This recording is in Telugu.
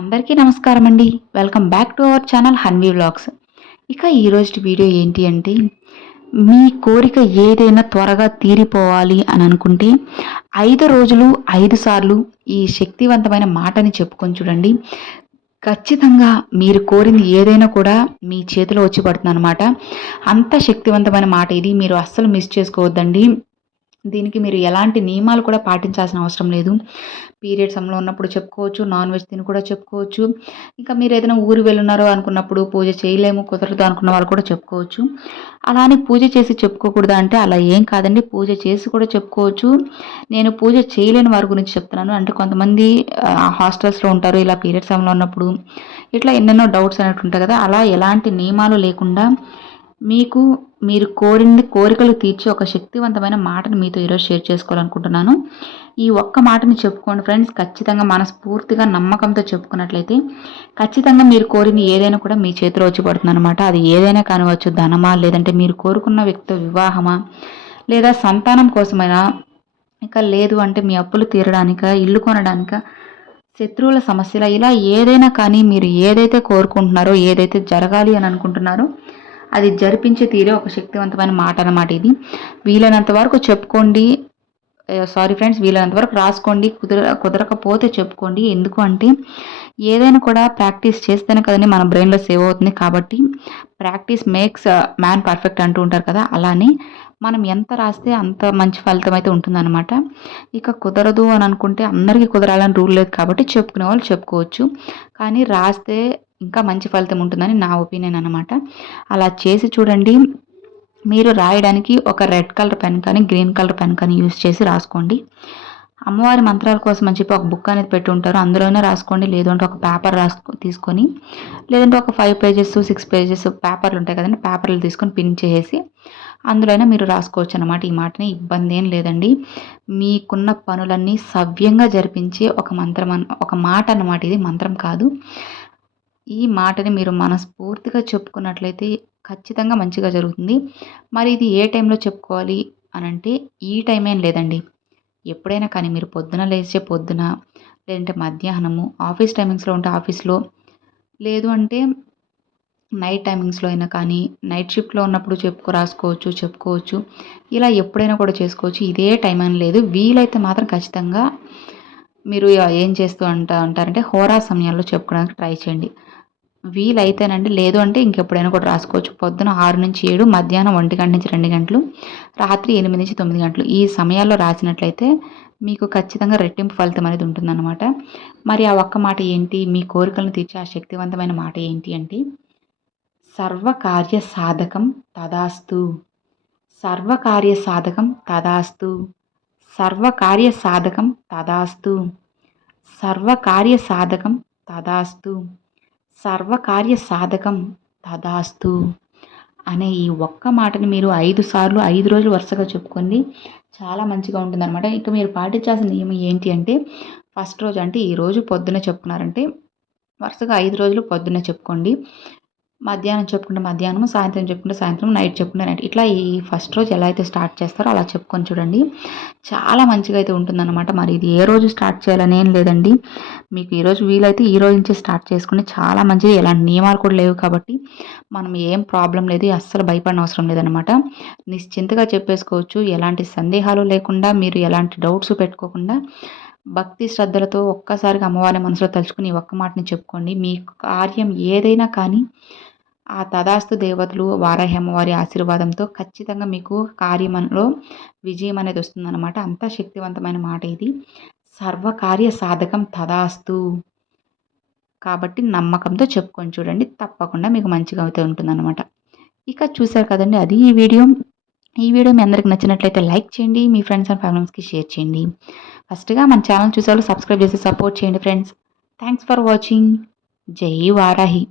అందరికీ నమస్కారం అండి welcome back to our channel Hanvi vlogs ఇక ఈరోజు వీడియో ఏంటి అంటే మీ కోరిక ఏదైనా త్వరగా తీరిపోవాలి అని అనుకుంటే ఐదు రోజులు ఐదు సార్లు ఈ శక్తివంతమైన మాటని చెప్పుకొని చూడండి. ఖచ్చితంగా మీరు కోరింది ఏదైనా కూడా మీ చేతిలో వచ్చి పడుతుంది అనమాట అంత శక్తివంతమైన మాట ఇది. మీరు అస్సలు మిస్ చేసుకోవద్దండి. దీనికి మీరు ఎలాంటి నియమాలు కూడా పాటించాల్సిన అవసరం లేదు. పీరియడ్ సమయంలో ఉన్నప్పుడు చెప్పుకోవచ్చు నాన్ వెజ్ తిని కూడా చెప్పుకోవచ్చు. ఇంకా మీరు ఏదైనా ఊరు వెళ్ళున్నారో అనుకున్నప్పుడు పూజ చేయలేము కుదరదు అనుకున్న వాళ్ళు కూడా చెప్పుకోవచ్చు. అలా అని పూజ చేసి చెప్పుకోకూడదు అంటే అలా ఏం కాదండి. పూజ చేసి కూడా చెప్పుకోవచ్చు. నేను పూజ చేయలేని వారి గురించి చెప్తున్నాను. అంటే కొంతమంది హాస్టల్స్లో ఉంటారు ఇలా పీరియడ్ సమయంలో ఉన్నప్పుడు. ఇట్లా ఎన్నెన్నో డౌట్స్ అనేవి ఉంటాయి కదా. అలా ఎలాంటి నియమాలు లేకుండా మీకు మీరు కోరింది కోరికలు తీర్చి ఒక శక్తివంతమైన మాటను మీతో ఈరోజు షేర్ చేసుకోవాలనుకుంటున్నాను. ఈ ఒక్క మాటని చెప్పుకోండి ఫ్రెండ్స్. ఖచ్చితంగా మనస్ఫూర్తిగా నమ్మకంతో చెప్పుకున్నట్లయితే ఖచ్చితంగా మీరు కోరింది ఏదైనా కూడా మీ చేతిలో వచ్చి పడుతుంది అనమాట అది ఏదైనా కానివచ్చు ధనమా లేదంటే మీరు కోరుకున్న వ్యక్తి వివాహమా లేదా సంతానం కోసమైనా ఇక లేదు అంటే మీ అప్పులు తీరడానిక ఇల్లు కొనడానిక శత్రువుల సమస్యల ఇలా ఏదైనా కానీ మీరు ఏదైతే కోరుకుంటున్నారో ఏదైతే జరగాలి అని అనుకుంటున్నారో అది జరిపించే తీరే ఒక శక్తివంతమైన మాట అన్నమాట ఇది. వీలైనంత వరకు చెప్పుకోండి. సారీ ఫ్రెండ్స్ వీలైనంత వరకు రాసుకోండి. కుదర కుదరకపోతే చెప్పుకోండి. ఎందుకు అంటే ఏదైనా కూడా ప్రాక్టీస్ చేస్తేనే కదండి మన బ్రెయిన్లో సేవ్ అవుతుంది. కాబట్టి ప్రాక్టీస్ మేక్స్ మ్యాన్ పర్ఫెక్ట్ అంటూ ఉంటారు కదా. అలానే మనం ఎంత రాస్తే అంత మంచి ఫలితం అయితే ఉంటుందన్నమాట. ఇక కుదరదు అని అనుకుంటే అందరికీ కుదరాలని రూల్ లేదు కాబట్టి చెప్పుకునే వాళ్ళు చెప్పుకోవచ్చు. కానీ రాస్తే ఇంకా మంచి ఫలితం ఉంటుందని నా ఒపీనియన్ అనమాట అలా చేసి చూడండి. మీరు రాయడానికి ఒక రెడ్ కలర్ పెన్ కానీ గ్రీన్ కలర్ పెన్ కానీ యూస్ చేసి రాసుకోండి. అమ్మవారి మంత్రాల కోసం అని చెప్పి ఒక బుక్ అనేది పెట్టి ఉంటారు. అందులోనే రాసుకోండి. లేదంటే ఒక పేపర్ రాసుకో తీసుకొని లేదంటే ఒక ఫైవ్ పేజెస్ సిక్స్ పేజెస్ పేపర్లు ఉంటాయి కదండి. పేపర్లు తీసుకొని పిన్ చేసేసి అందులోనే మీరు రాసుకోవచ్చు అనమాట ఈ మాటని ఇబ్బంది ఏం లేదండి. మీకున్న పనులన్నీ సవ్యంగా జరిపించే ఒక మంత్రం ఒక మాట అన్నమాట ఇది. మంత్రం కాదు. ఈ మాటని మీరు మనస్ఫూర్తిగా చెప్పుకున్నట్లయితే ఖచ్చితంగా మంచిగా జరుగుతుంది. మరి ఇది ఏ టైంలో చెప్పుకోవాలి అని అంటే ఈ టైం ఏం లేదండి. ఎప్పుడైనా కానీ మీరు పొద్దున లేచే పొద్దున లేదంటే మధ్యాహ్నము ఆఫీస్ టైమింగ్స్లో ఉంటే ఆఫీస్లో లేదు అంటే నైట్ టైమింగ్స్లో అయినా కానీ నైట్ షిఫ్ట్లో ఉన్నప్పుడు చెప్పుకో రాసుకోవచ్చు చెప్పుకోవచ్చు ఇలా ఎప్పుడైనా కూడా చేసుకోవచ్చు. ఇదే టైం అని లేదు. వీలైతే మాత్రం ఖచ్చితంగా మీరు ఏం చేస్తూ అంట అంటారంటే హోరా సమయాల్లో చెప్పుకోవడానికి ట్రై చేయండి. వీలైతేనండి లేదు అంటే ఇంకెప్పుడైనా కూడా రాసుకోవచ్చు. పొద్దున ఆరు నుంచి ఏడు మధ్యాహ్నం ఒంటి గంట నుంచి రెండు గంటలు రాత్రి ఎనిమిది నుంచి తొమ్మిది గంటలు. ఈ సమయాల్లో రాసినట్లయితే మీకు ఖచ్చితంగా రెట్టింపు ఫలితం అనేది ఉంటుందన్నమాట. మరి ఆ ఒక్క మాట ఏంటి? మీ కోరికలను తీర్చే ఆ శక్తివంతమైన మాట ఏంటి అంటే సర్వకార్య సాధకం తదాస్తు. సర్వకార్య సాధకం తదాస్తు. సర్వకార్య సాధకం తదాస్తు. సర్వకార్య సాధకం తదాస్తు. సర్వకార్య సాధకం తదాస్తు. అనే ఈ ఒక్క మాటని మీరు ఐదు సార్లు ఐదు రోజులు వరుసగా చెప్పుకోండి చాలా మంచిగా ఉంటుందన్నమాట. ఇక మీరు పాటించాల్సిన నియమం ఏంటి అంటే ఫస్ట్ రోజు అంటే ఈ రోజు పొద్దున చెప్పుకున్నారంటే వరుసగా ఐదు రోజులు పొద్దున్నే చెప్పుకోండి. మధ్యాహ్నం చెప్పుకుంటే మధ్యాహ్నం సాయంత్రం చెప్పుకుంటే సాయంత్రం నైట్ చెప్పుకుంటే నైట్. ఇట్లా ఈ ఫస్ట్ రోజు ఎలా అయితే స్టార్ట్ చేస్తారో అలా చెప్పుకొని చూడండి. చాలా మంచిగా అయితే ఉంటుందన్నమాట. మరి ఇది ఏ రోజు స్టార్ట్ చేయాలని ఏం లేదండి. మీకు ఈరోజు వీలైతే ఈ రోజు నుంచి స్టార్ట్ చేసుకుని చాలా మంచిది. ఎలాంటి నియమాలు కూడా లేవు కాబట్టి మనం ఏం ప్రాబ్లం లేదు అస్సలు భయపడిన అవసరం లేదనమాట నిశ్చింతగా చెప్పేసుకోవచ్చు. ఎలాంటి సందేహాలు లేకుండా మీరు ఎలాంటి డౌట్స్ పెట్టుకోకుండా భక్తి శ్రద్ధలతో ఒక్కసారిగా అమ్మవారిని మనసులో తలుచుకుని ఒక్క మాటని చెప్పుకోండి. మీ కార్యం ఏదైనా కానీ ఆ తదాస్తు దేవతలు వారాహి అమ్మవారి ఆశీర్వాదంతో ఖచ్చితంగా మీకు కార్యమంలో విజయం అనేది వస్తుందన్నమాట. అంత శక్తివంతమైన మాట ఇది. సర్వకార్య సాధకం తదాస్తు. కాబట్టి నమ్మకంతో చెప్పుకొని చూడండి. తప్పకుండా మీకు మంచిగా అయితే ఉంటుందన్నమాట. ఇక చూసారు కదండి అది ఈ వీడియో. ఈ వీడియో మీ అందరికి నచ్చినట్లయితే లైక్ చేయండి. మీ ఫ్రెండ్స్ అండ్ ఫ్యామిలీస్కి షేర్ చేయండి. ఫస్ట్గా మన ఛానల్ చూసేవాళ్ళు సబ్స్క్రైబ్ చేసి సపోర్ట్ చేయండి ఫ్రెండ్స్. Thanks for watching. జై వారాహి.